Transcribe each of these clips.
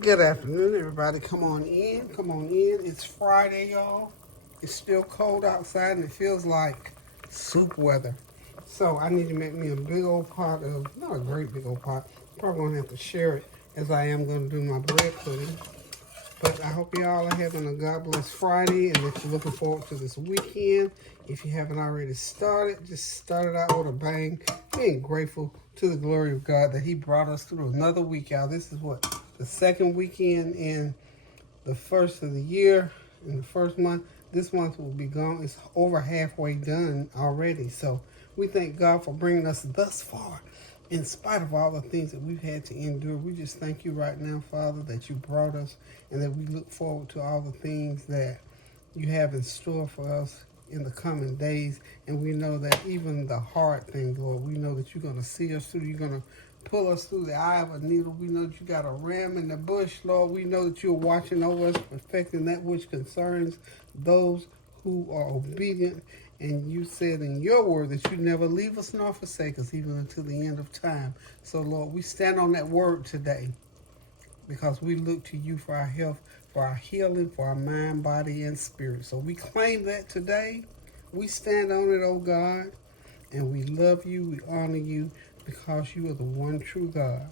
Good afternoon, everybody. Come on in. Come on in. It's Friday, y'all. It's still cold outside and it feels like soup weather. So I need to make me a big old pot of, not a great big old pot. Probably going to have to share it as I am going to do my bread pudding. But I hope y'all are having a God bless Friday and that you're looking forward to this weekend. If you haven't already started, just start it out with a bang. Being grateful to the glory of God that He brought us through another week, y'all. This is what? The second weekend in the first of the year, in the first month. This month will be gone. It's over halfway done already. So we thank God for bringing us thus far. In spite of all the things that we've had to endure, we just thank you right now, Father, that you brought us and that we look forward to all the things that you have in store for us in the coming days. And we know that even the hard things, Lord, we know that you're going to see us through. You're going to pull us through the eye of a needle. We know that you got a ram in the bush, Lord. We know that you're watching over us, perfecting that which concerns those who are obedient. And you said in your word that you never leave us nor forsake us, even until the end of time. So, Lord, we stand on that word today because we look to you for our health, for our healing, for our mind, body, and spirit. So we claim that today. We stand on it, oh God, and we love you, we honor you, because you are the one true God.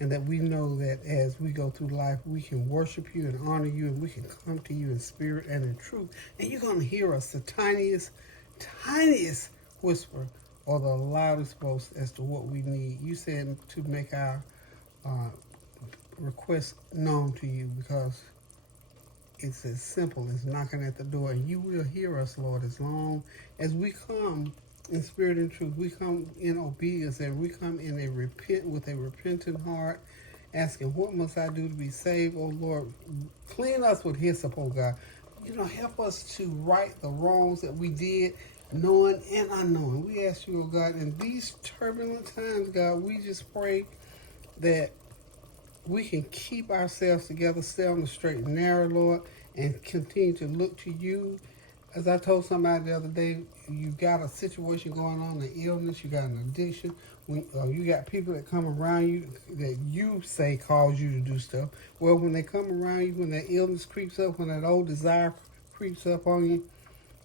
And that we know that as we go through life, we can worship you and honor you, and we can come to you in spirit and in truth. And you're going to hear us, the tiniest whisper or the loudest boast as to what we need. You said to make our uh, request known to you because it's as simple as knocking at the door, and you will hear us, Lord, as long as we come in spirit and truth. We come in obedience, and we come in with a repentant heart, asking, "What must I do to be saved?" Oh Lord, clean us with hyssop, oh God. Help us to right the wrongs that we did, knowing and unknowing. We ask you, oh God, in these turbulent times, God, we just pray that we can keep ourselves together, stay on the straight and narrow, Lord, and continue to look to you. As I told somebody the other day, you got a situation going on, an illness, you got an addiction, you got people that come around you that you say cause you to do stuff. Well, when they come around you, when that illness creeps up, when that old desire creeps up on you,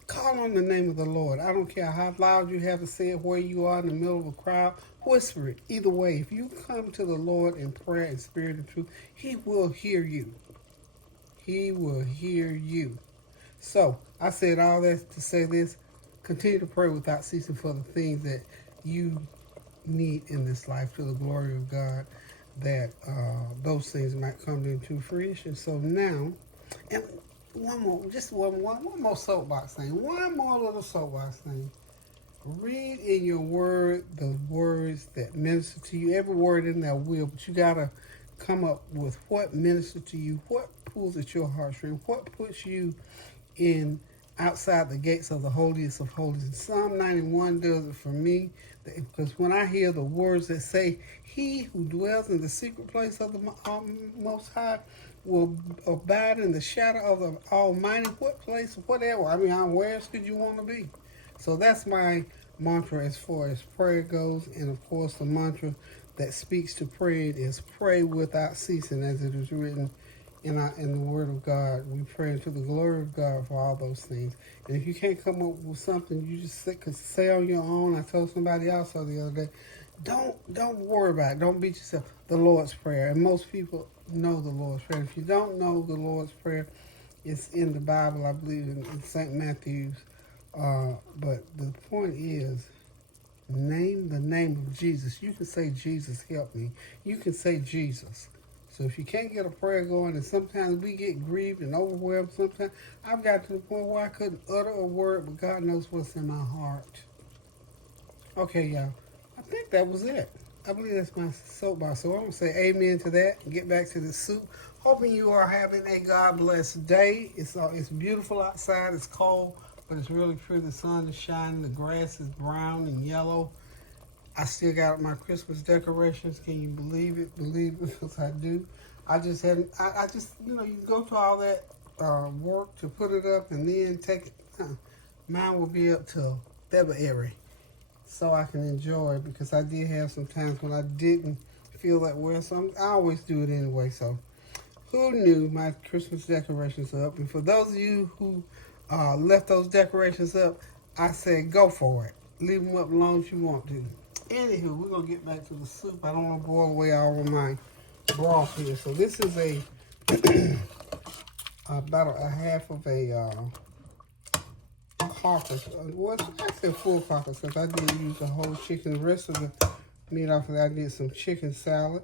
call on the name of the Lord. I don't care how loud you have to say it, where you are in the middle of a crowd, whisper it. Either way, if you come to the Lord in prayer and spirit and truth, He will hear you. He will hear you. So, I said all that to say this. Continue to pray without ceasing for the things that you need in this life to the glory of God, that those things might come into fruition. So now, and one more soapbox thing. One more little soapbox thing. Read in your word the words that minister to you. Every word in there will, but you gotta come up with what minister to you, what pulls at your heartstring, what puts you in outside the gates of the holiest of holies. And Psalm 91 does it for me, because when I hear the words that say, "He who dwells in the secret place of the Most High will abide in the shadow of the Almighty," what place, whatever. I mean, where else could you want to be? So that's my mantra as far as prayer goes. And of course, the mantra that speaks to praying is pray without ceasing, as it is written in the Word of God. We pray into the glory of God for all those things. And if you can't come up with something, you just say on your own. I told somebody else the other day, don't worry about it. Don't beat yourself. The Lord's Prayer, and most people know the Lord's Prayer. If you don't know the Lord's Prayer, it's in the Bible, I believe, in St. Matthew's. But the point is, name the name of Jesus. You can say, "Jesus, help me." You can say Jesus. So if you can't get a prayer going, and sometimes we get grieved and overwhelmed, sometimes I've got to the point where I couldn't utter a word, but God knows what's in my heart. Okay, y'all. I think that was it. I believe that's my soapbox. So I'm going to say amen to that and get back to the soup. Hoping you are having a God-blessed day. It's beautiful outside. It's cold, but it's really pretty. The sun is shining. The grass is brown and yellow. I still got my Christmas decorations. Can you believe it? Believe it, because I do. I just hadn't. I just, you go to all that work to put it up and then take it. Mine will be up till February, so I can enjoy it, because I did have some times when I didn't feel that well. So I always do it anyway. So Who knew my Christmas decorations up? And for those of you who left those decorations up, I said go for it. Leave them up as long as you want to. Anywho, we're going to get back to the soup. I don't want to boil away all of my broth here. So this is about a half of a carcass. Well, I said full carcass because I didn't use the whole chicken. The rest of the meat off of that, I did some chicken salad.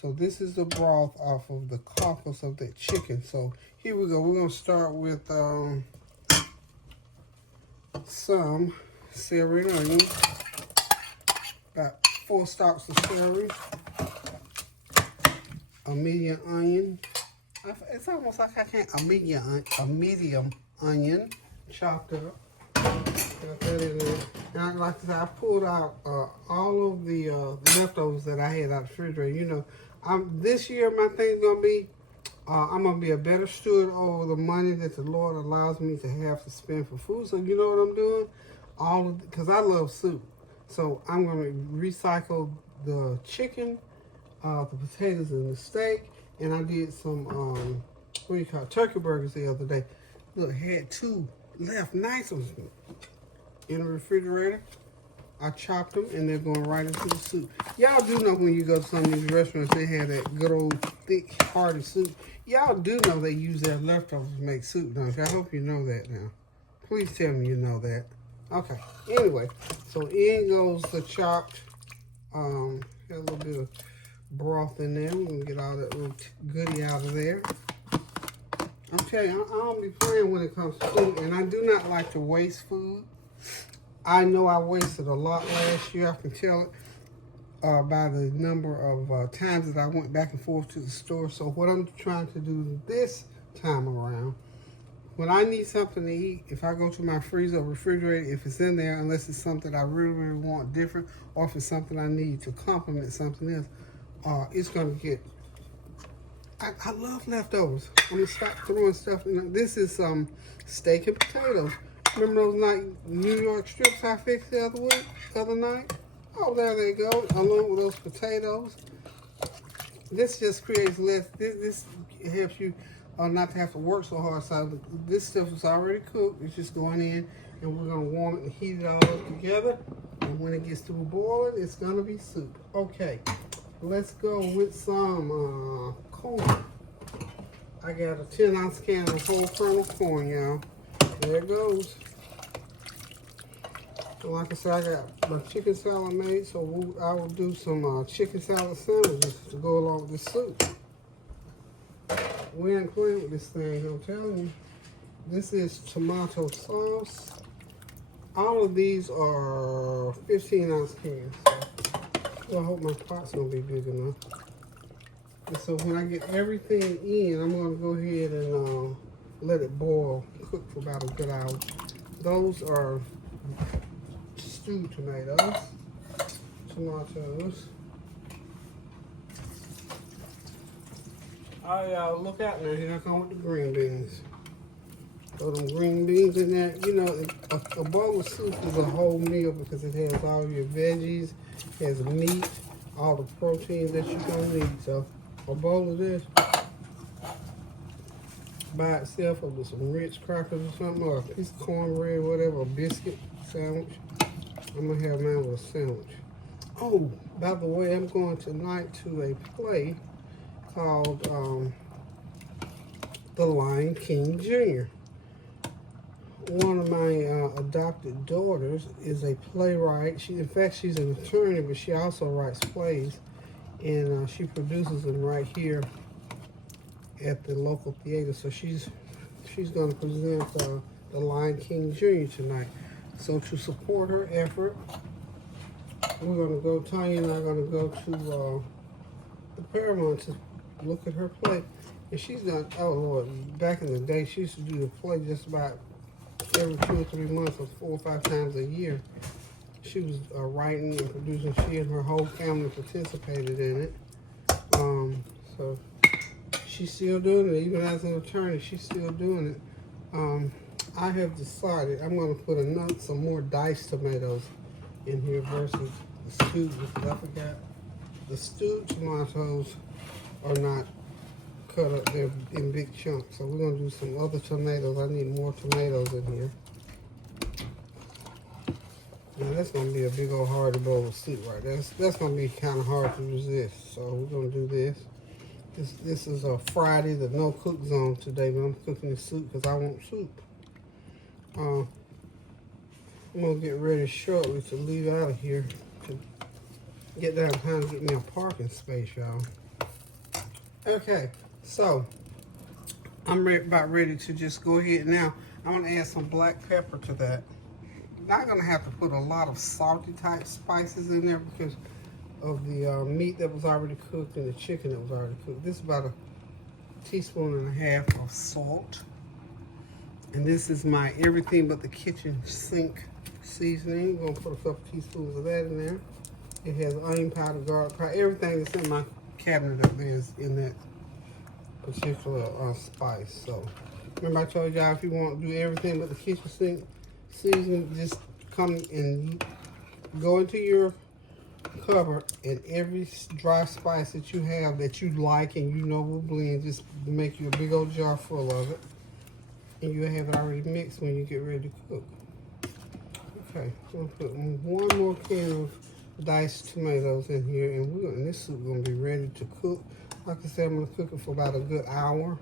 So this is the broth off of the carcass of that chicken. So here we go. We're going to start with some celery and onion. About 4 stalks of celery. A medium onion. It's almost like I can't. A medium onion chopped up. Got that in there. And like I said, I pulled out all of the leftovers that I had out of the refrigerator. You know, this year my thing's gonna be, I'm gonna be a better steward over the money that the Lord allows me to have to spend for food. So you know what I'm doing? Because I love soup. So I'm gonna recycle the chicken, the potatoes, and the steak. And I did some what do you call it? Turkey burgers the other day. Look, had 2 left, nice ones in the refrigerator. I chopped them and they're going right into the soup. Y'all do know when you go to some of these restaurants, they have that good old thick, hearty soup. Y'all do know they use their leftovers to make soup, don't you? I hope you know that now. Please tell me you know that. Okay, anyway, so in goes the chopped, had a little bit of broth in there. We're going to get all that little goodie out of there. I'm telling you, I don't be playing when it comes to food, and I do not like to waste food. I know I wasted a lot last year. I can tell it by the number of times that I went back and forth to the store. So what I'm trying to do this time around, when I need something to eat, if I go to my freezer or refrigerator, if it's in there, unless it's something I really, really want different, or if it's something I need to complement something else, it's going to get... I love leftovers. I'm going to stop throwing stuff in. This is some steak and potatoes. Remember those New York strips I fixed the other night? Oh, there they go, along with those potatoes. This just creates less, this helps you not to have to work so hard. So this stuff is already cooked. It's just going in, and we're going to warm it and heat it all up together. And when it gets to boiling, it's going to be soup. Okay, let's go with some corn. I got a 10-ounce can of whole kernel corn, y'all. There it goes. And like I said, I got my chicken salad made, so I will do some chicken salad sandwiches to go along with this soup. We ain't playing with this thing, I'm telling you. This is tomato sauce. All of these are 15-ounce cans. So I hope my pot's gonna be big enough. And so when I get everything in, I'm gonna go ahead and let it boil, cook for about a good hour. Those are stewed tomatoes, Oh, y'all, look out now. Here I come with the green beans. Throw them green beans in there. You know, a bowl of soup is a whole meal because it has all your veggies, it has meat, all the protein that you're gonna need. So a bowl of this by itself, or with some Ritz Crackers or something, or a piece of cornbread, whatever, a biscuit sandwich. I'm gonna have mine with a sandwich. Oh, by the way, I'm going tonight to a play called The Lion King Jr. One of my adopted daughters is a playwright. In fact, she's an attorney, but she also writes plays, and she produces them right here at the local theater. So she's going to present The Lion King Jr. tonight. So to support her effort, we're going to go, Tanya and I are going to go to the Paramount to look at her play. And she's done, oh Lord, back in the day, she used to do the play just about every 2 or 3 months or 4 or 5 times a year. She was writing and producing. She and her whole family participated in it. So she's still doing it. Even as an attorney, she's still doing it. I have decided I'm going to put some more diced tomatoes in here versus the stewed, because I forgot the stewed tomatoes are not cut up there in big chunks. So we're gonna do some other tomatoes. I need more tomatoes in here. Now that's gonna be a big old hearty bowl of soup right there. That's gonna be kind of hard to resist. So we're gonna do this. This is a Friday, the no cook zone today, but I'm cooking the soup because I want soup. I'm gonna get ready shortly to leave out of here to get downtown and get me a parking space, y'all. Okay, so I'm about ready to just go ahead now. I'm gonna add some black pepper to that. Not gonna have to put a lot of salty type spices in there because of the meat that was already cooked and the chicken that was already cooked. This is about a teaspoon and a half of salt. And this is my everything but the kitchen sink seasoning. We're gonna put a couple teaspoons of that in there. It has onion powder, garlic powder, everything that's in my cabinet up there is in that particular spice. So remember I told y'all if you want to do everything but the kitchen sink seasoning, just come and go into your cupboard and every dry spice that you have that you like and you know will blend, just make you a big old jar full of it. And you'll have it already mixed when you get ready to cook. Okay, I'm gonna put one more can of diced tomatoes in here, and this soup is gonna be ready to cook. Like I said, I'm gonna cook it for about a good hour.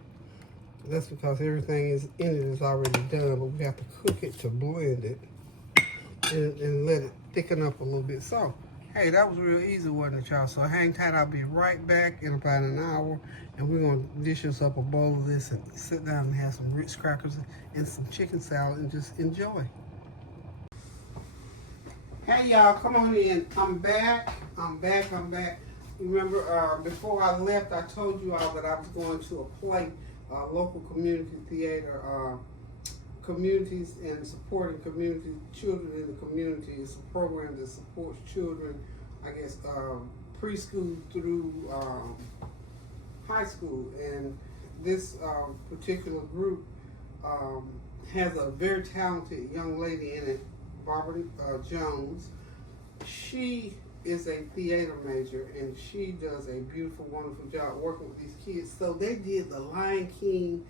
That's because everything is in it is already done, but we have to cook it to blend it and let it thicken up a little bit. So, hey, that was real easy, wasn't it, y'all? So hang tight, I'll be right back in about an hour, and we're gonna dish us up a bowl of this and sit down and have some Ritz Crackers and some chicken salad and just enjoy. Hey y'all, come on in. I'm back. Remember, before I left, I told you all that I was going to a play, local community theater, communities and supporting community, children in the community. It's a program that supports children, I guess, preschool through high school. And this particular group has a very talented young lady in it, Barbara Jones. She is a theater major and she does a beautiful, wonderful job working with these kids. So they did The Lion King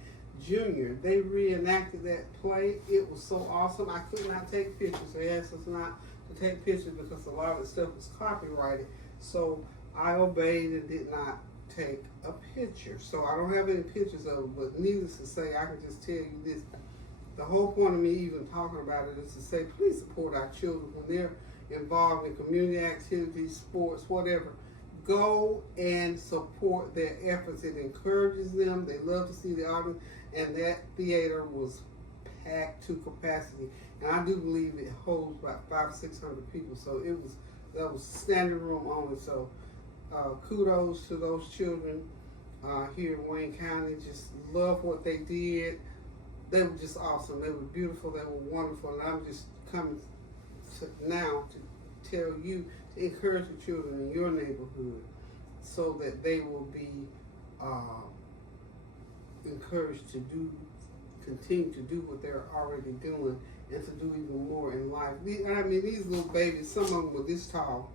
Jr. They reenacted that play. It was so awesome. I could not take pictures. They asked us not to take pictures because a lot of the stuff was copyrighted. So I obeyed and did not take a picture. So I don't have any pictures of it, but needless to say, I can just tell you this. The whole point of me even talking about it is to say, please support our children when they're involved in community activities, sports, whatever. Go and support their efforts. It encourages them. They love to see the audience, and that theater was packed to capacity. And I do believe it holds about 500 or 600 people. So that was standing room only. So kudos to those children here in Wayne County. Just love what they did. They were just awesome. They were beautiful. They were wonderful. And I'm just coming now to tell you to encourage the children in your neighborhood so that they will be encouraged to continue to do what they're already doing and to do even more in life. I mean, these little babies, some of them were this tall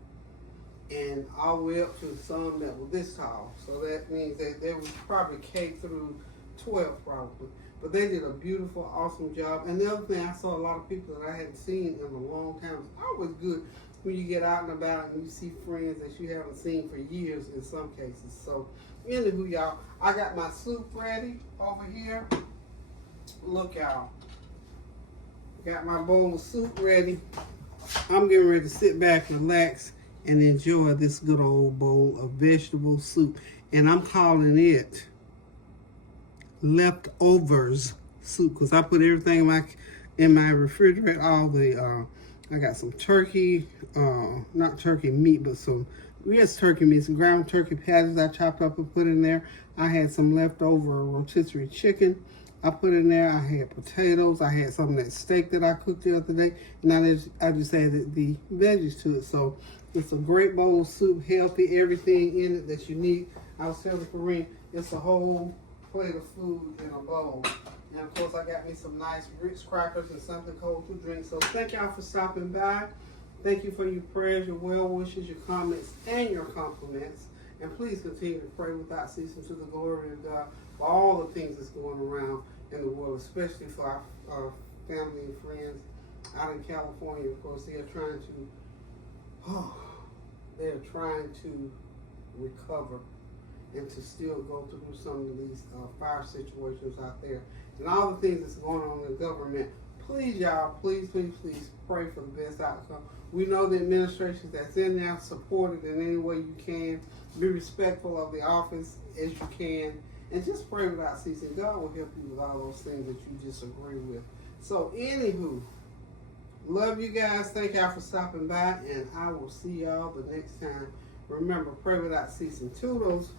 and all the way up to some that were this tall. So that means that they were probably K through 12 probably. But they did a beautiful, awesome job. And the other thing, I saw a lot of people that I hadn't seen in a long time. It's always good when you get out and about and you see friends that you haven't seen for years in some cases. So, anywho, y'all, I got my soup ready over here. Look, y'all. Got my bowl of soup ready. I'm getting ready to sit back, relax, and enjoy this good old bowl of vegetable soup. And I'm calling it leftovers soup because I put everything in my refrigerator. All the I got some turkey, not turkey meat, but some turkey meat, some ground turkey patties I chopped up and put in there. I had some leftover rotisserie chicken I put in there. I had potatoes. I had some of that steak that I cooked the other day, and I just added the veggies to it. So it's a great bowl of soup, healthy, everything in it that you need. I was telling Kareem, it's a whole plate of food in a bowl. And of course I got me some nice Ritz Crackers and something cold to drink. So thank y'all for stopping by. Thank you for your prayers, your well wishes, your comments, and your compliments. And please continue to pray without ceasing to the glory of God for all the things that's going around in the world, especially for our family and friends out in California. Of course, they're trying to recover and to still go through some of these fire situations out there. And all the things that's going on in the government. Please, y'all, please pray for the best outcome. We know the administration that's in there, support it in any way you can. Be respectful of the office as you can. And just pray without ceasing. God will help you with all those things that you disagree with. So, anywho, love you guys. Thank y'all for stopping by. And I will see y'all the next time. Remember, pray without ceasing. Toodles.